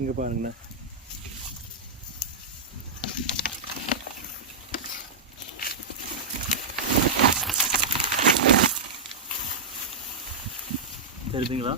இங்கே பாருங்கண்ணா, தெரியுதுங்களா?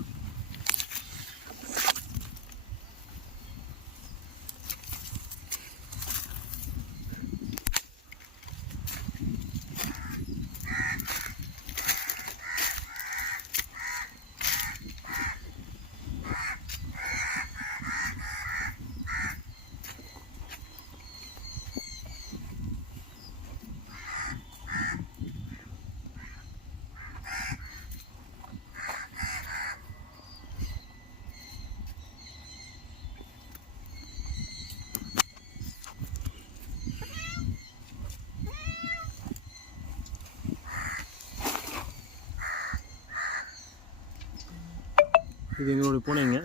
இது எங்களுடைய பூனைங்க.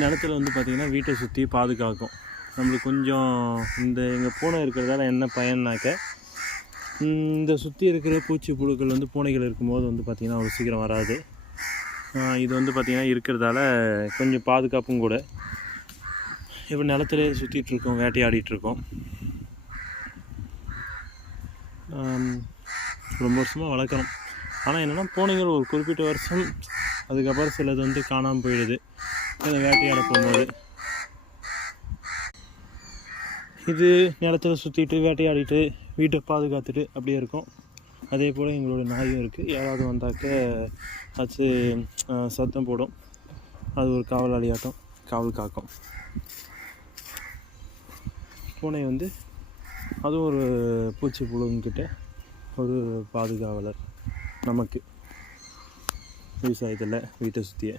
நிலத்தில் வந்து பார்த்திங்கன்னா வீட்டை சுற்றி பாதுகாக்கும். நம்மளுக்கு கொஞ்சம் இந்த எங்கள் பூனை இருக்கிறதால என்ன பயன்னாக்க, இந்த சுற்றி இருக்கிற பூச்சி புழுக்கள் வந்து பூனைகள் இருக்கும்போது வந்து பார்த்திங்கன்னா அவ்வளோ சீக்கிரம் வராது. இது வந்து பார்த்திங்கன்னா இருக்கிறதால கொஞ்சம் பாதுகாப்பும் கூட. இப்போ நிலத்துல சுற்றிட்டுருக்கோம், வேட்டையாடிட்டுருக்கோம். ரொம்ப வருஷமாக வளர்க்குறோம். ஆனால் என்னென்னா பூனைகள் ஒரு குறிப்பிட்ட வருஷம், அதுக்கப்புறம் சிலது வந்து காணாமல் போயிடுது இதை வேட்டையாட போகும்போது. இது நிலத்தில் சுற்றிட்டு வேட்டையாடிட்டு வீட்டை பாதுகாத்துட்டு அப்படியே இருக்கும். அதே போல் எங்களோட நாயும் இருக்குது. யாராவது வந்தாக்க ஆச்சு சத்தம் போடும். அது ஒரு காவலாளியாட்டம் காவல் காக்கும். பூனை வந்து அதுவும் ஒரு பூச்சி புழுங்கிட்ட ஒரு பாதுகாவலர் நமக்கு விவசாயத்தில் வீட்டை சுற்றிய.